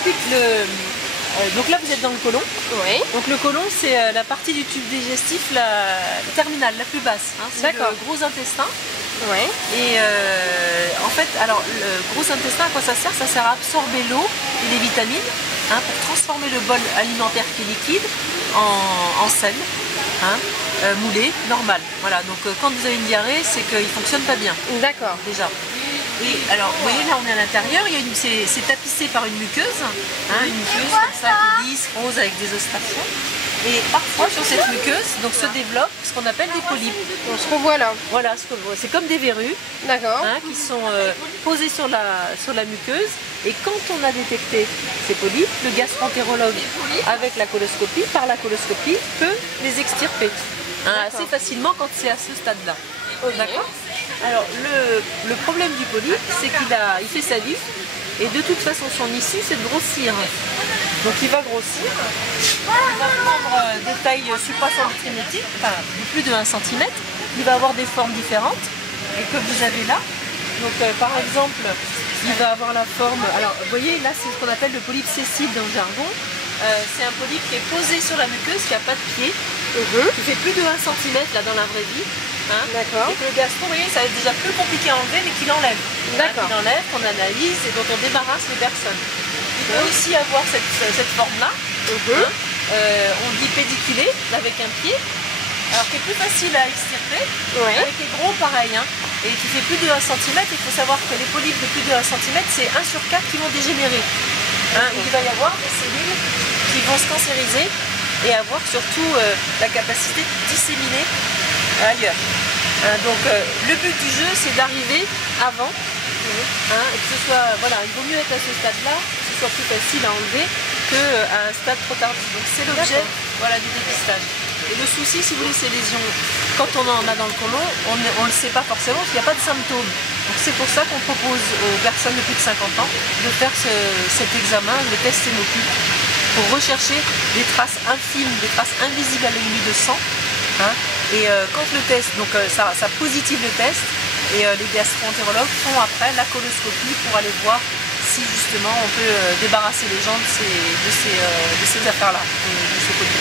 explique le... donc là vous êtes dans le côlon. Oui. Donc le côlon c'est la partie du tube digestif la terminale, la plus basse. Hein, c'est le gros intestin. Oui. Et en fait, alors le gros intestin, à quoi ça sert? Ça sert à absorber l'eau et les vitamines, hein, pour transformer le bol alimentaire qui est liquide en sel, hein, moulé, normal. Voilà, donc quand vous avez une diarrhée, c'est qu'il ne fonctionne pas bien. D'accord. Déjà. Et alors, vous voyez, là on est à l'intérieur, c'est tapissé par une muqueuse, hein, une muqueuse comme ça, qui lisse, rose avec des ostracions. Et parfois sur cette muqueuse donc, se développent ce qu'on appelle des polypes. On se revoit là. Voilà, c'est comme des verrues, d'accord, hein, qui sont posées sur la muqueuse. Et quand on a détecté ces polypes, le gastro-entérologue, avec la coloscopie, par la coloscopie, peut les extirper, hein, assez facilement quand c'est à ce stade-là. D'accord. Alors le problème du polype, c'est qu'il fait sa vie, et de toute façon son issue c'est de grossir. Donc il va grossir, il va prendre des tailles supracentrimétiques, enfin plus de 1 cm, il va avoir des formes différentes, et que vous avez là. Donc par exemple, il va avoir la forme, alors vous voyez là c'est ce qu'on appelle le polype sessile dans le jargon. C'est un polype qui est posé sur la muqueuse, qui n'a pas de pied, qui fait plus de 1 cm là dans la vraie vie. Hein, d'accord. Et que le gastro, vous voyez, ça va être déjà plus compliqué à enlever, mais qu'il enlève. D'accord. Qu'il enlève, qu'on analyse et dont on débarrasse les personnes. Il peut aussi avoir cette forme-là. On dit pédiculé, avec un pied. Alors qui est plus facile à extirper, avec les gros pareil, hein, et qui fait plus de 1 cm. Il faut savoir que les polypes de plus de 1 cm, c'est 1 sur 4 qui vont dégénérer. Hein, il va y avoir des cellules qui vont se cancériser et avoir surtout la capacité de disséminer ailleurs. Donc le but du jeu c'est d'arriver avant, hein, et que ce soit, voilà, il vaut mieux être à ce stade-là, que ce soit plus facile à enlever qu'à un stade trop tardif. Donc c'est l'objet, voilà, du dépistage. Et le souci, si vous voulez, ces lésions, quand on en a dans le côlon, on ne le sait pas forcément parce qu'il n'y a pas de symptômes. Donc c'est pour ça qu'on propose aux personnes de plus de 50 ans de faire cet examen, le test hémoculte, pour rechercher des traces infimes, des traces invisibles à l'œil nu de sang. Hein, et quand le test, donc ça positive le test, et les gastro-entérologues font après la coloscopie pour aller voir si justement on peut débarrasser les gens de ces affaires-là, de ces polypes.